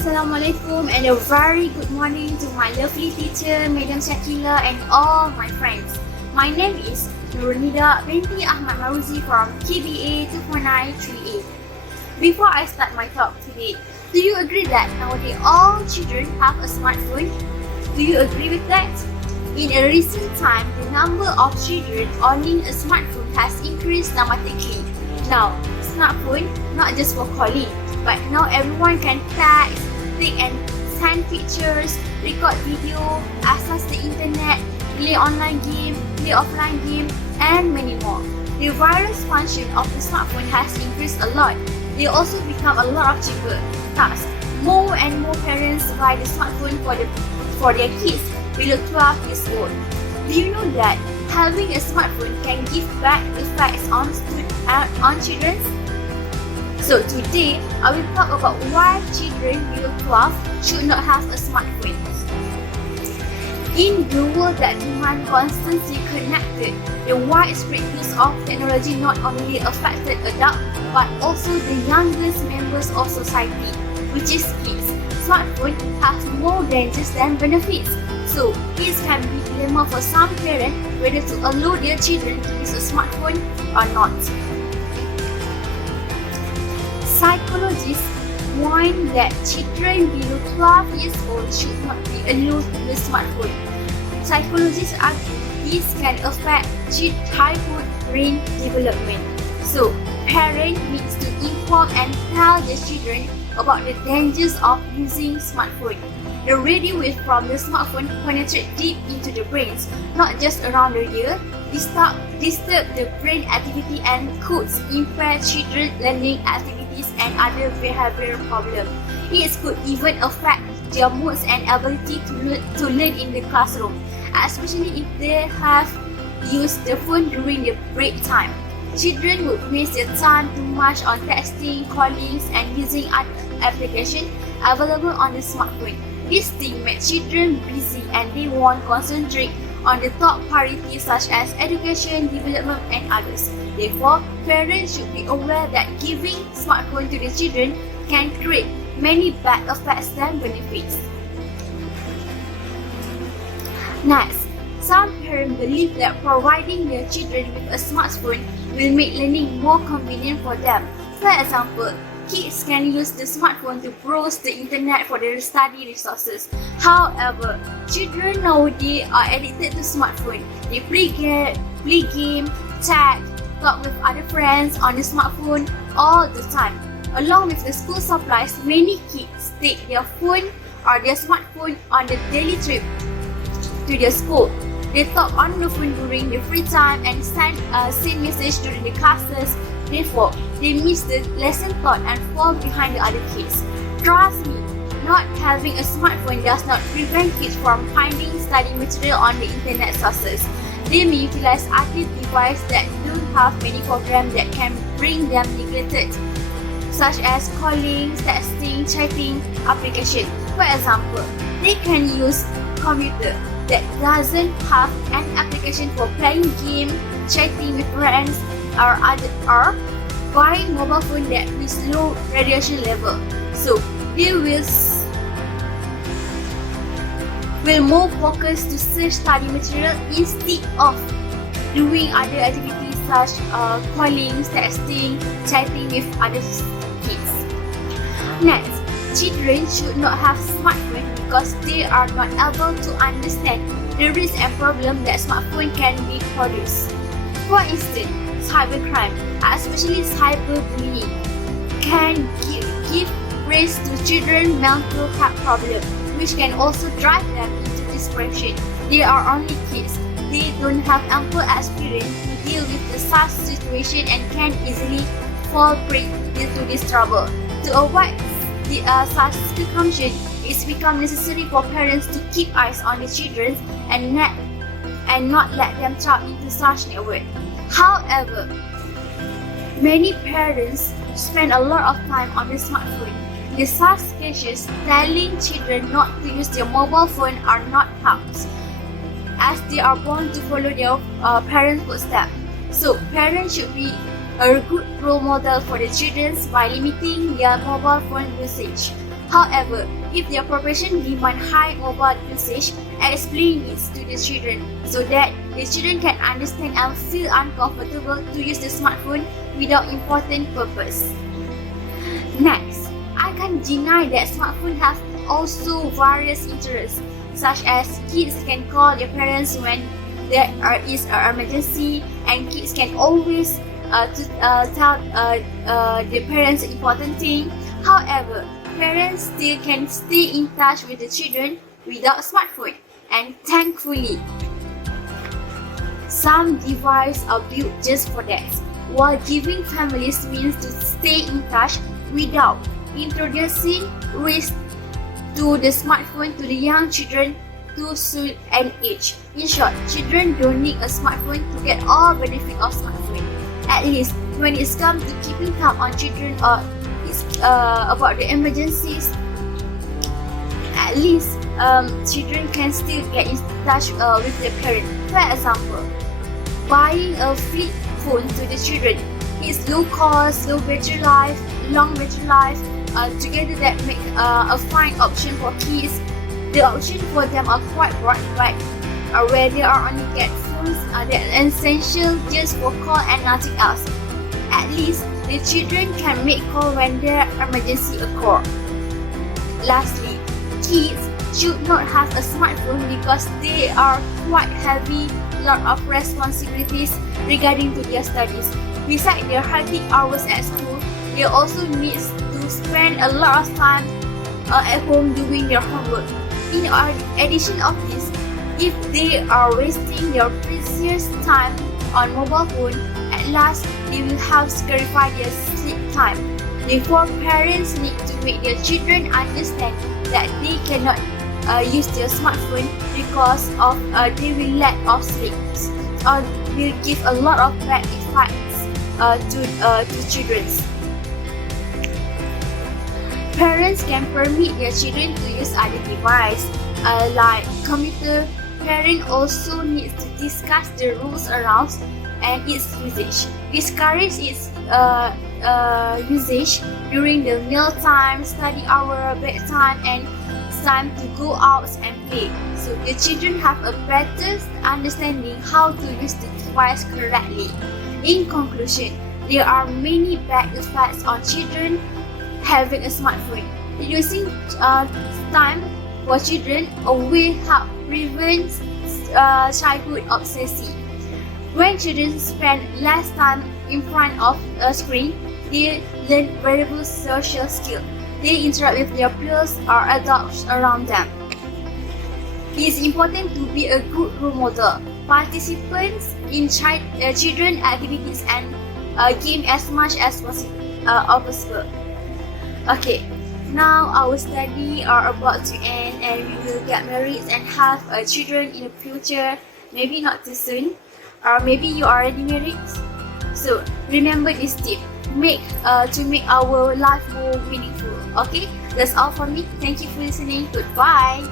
Assalamualaikum and a very good morning to my lovely teacher, Madam Shakila and all my friends. My name is Nurul Nida binti AHMAD MARUZI from KBA 24938. Before I start my talk today, do you agree that nowadays all children have a smartphone? Do you agree with that? In a recent time, the number of children owning a smartphone has increased dramatically. Now, smartphone not just for calling, but now everyone can text, take and send pictures, record video, access the internet, play online game, play offline game, and many more. The various function of the smartphone has increased a lot. They also become a lot of cheaper. Thus, more and more parents buy the smartphone for their kids below 12 years old. Do you know that having a smartphone can give bad effects on children? So today, I will talk about why children below 12 should not have a smartphone. In the world that demands constantly connected, the widespread use of technology not only affected adults but also the youngest members of society, which is kids. Smartphones have more dangers than benefits, so it can be a dilemma for some parents whether to allow their children to use a smartphone or not. Psychologists warn that children below 12 years old should not be allowed to use smartphone. Psychologists argue this can affect childhood brain development. So, parents need to inform and tell their children about the dangers of using smartphone. The radio wave from the smartphone penetrate deep into the brains, not just around the ear, disturb the brain activity and could impair children's learning activities and other behavioral problems. It could even affect their moods and ability to learn in the classroom, especially if they have used the phone during the break time. Children would waste their time too much on texting, callings, and using other applications available on the smartphone. This thing makes children busy and they won't concentrate on the top priorities such as education, development, and others. Therefore, parents should be aware that giving smartphone to the children can create many bad effects than benefits. Next, some parents believe that providing their children with a smartphone will make learning more convenient for them. For example, kids can use the smartphone to browse the internet for their study resources. However, children nowadays are addicted to smartphone. They play game, chat, talk with other friends on the smartphone all the time. Along with the school supplies, many kids take their phone or their smartphone on the daily trip to their school. They talk on the phone during the free time and send message during the classes. Therefore, they miss the lesson taught and fall behind the other kids. Trust me, not having a smartphone does not prevent kids from finding study material on the internet sources. They may utilize other devices that don't have many programs that can bring them neglected, such as calling, texting, chatting application. For example, they can use computer that doesn't have an application for playing game, chatting with friends, or buying mobile phone that with low radiation level. So they will more focus to search study material instead of doing other activities such calling, texting, chatting with other kids. Next, children should not have smartphone because they are not able to understand the risk and problem that smartphone can be produced. For instance, cybercrime, especially cyberbullying, can give rise to children's mental health problems, which can also drive them into depression. They are only kids. They don't have ample experience to deal with the such situation and can easily fall prey into this trouble. To avoid such circumstances, it's become necessary for parents to keep eyes on the children and not let them trapped into such network. However, many parents spend a lot of time on the smartphone. In such cases, telling children not to use their mobile phone are not helps, as they are born to follow their parents' footsteps. So, parents should be a good role model for the children by limiting their mobile phone usage. However, if their profession demand high mobile usage, explain it to the children so that the children can understand and feel uncomfortable to use the smartphone without important purpose. Next, I can't deny that smartphones have also various interests, such as kids can call their parents when there is an emergency, and kids can always tell the parents important thing. However, parents still can stay in touch with the children without smartphone, and thankfully, some devices are built just for that, while giving families means to stay in touch without introducing risk to the smartphone to the young children too soon an age. In short, children don't need a smartphone to get all benefit of smartphone. At least when it's come to keeping tab on children or it's about the emergencies, at least children can still get in touch with their parent. For example, buying a flip phone to the children. It's low cost, low battery life, long battery life. Together that make a fine option for kids. The options for them are quite broad, like where they are only get phones that are essential just for call and nothing else. At least the children can make call when their emergency occur. Lastly, kids should not have a smartphone because they are quite heavy, lot of responsibilities regarding to their studies. Besides their hectic hours at school, they also need to spend a lot of time at home doing their homework. In addition of this, if they are wasting their precious time on mobile phone, at last they will have sacrificed their sleep time. Therefore, parents need to make their children understand that they cannot use their smartphone because of they will lack of sleep or will give a lot of bad effects to children. Parents can permit their children to use other devices like computer. Parents also need to discuss the rules around and its usage. Discourage its usage during the meal time, study hour, bedtime, and time to go out and play. So the children have a better understanding how to use the device correctly. In conclusion, there are many bad effects on children having a smartphone. Reducing time for children will help prevent childhood obsession. When children spend less time in front of a screen, they learn valuable social skills. They interact with their peers or adults around them. It is important to be a good role model. Participants in children activities and game as much as possible. Okay, now our study are about to end and we will get married and have children in the future. Maybe not too soon, or maybe you are already married. So remember this tip. To make our life more meaningful. Okay, that's all for me. Thank you for listening. Goodbye.